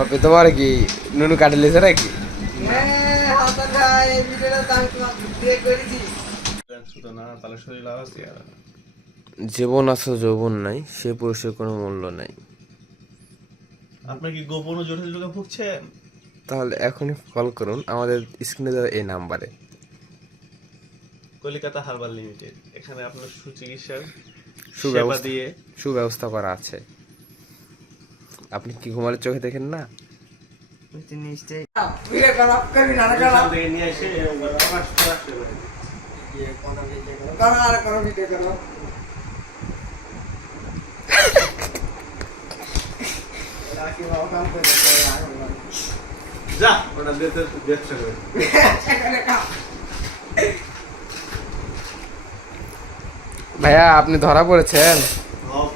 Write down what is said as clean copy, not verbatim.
বাপে তোমার কি নুনু কাটে লেছে নাকি? জীবন আছে যৌবন নাই, সে পুরুষের কোনো মূল্য নাই। আপনার কি গোপন ও জটিল রোগে ভুগছেন? তাহলে এখনই কল করুন আমাদের স্ক্রিনে দেওয়া এই নাম্বারে। কলিকাতা হারবাল লিমিটেড, এখানে আপনার সুচিকিৎসার সেবা সুব্যবস্থা দিয়ে সুব্যবস্থা করা আছে। আপনি কি ঘুমালে চোখে দেখেন না? থেকে নিয়ে এসে যা ওটা ব্যবসা করে ভাইয়া আপনি ধরা পড়েছেন।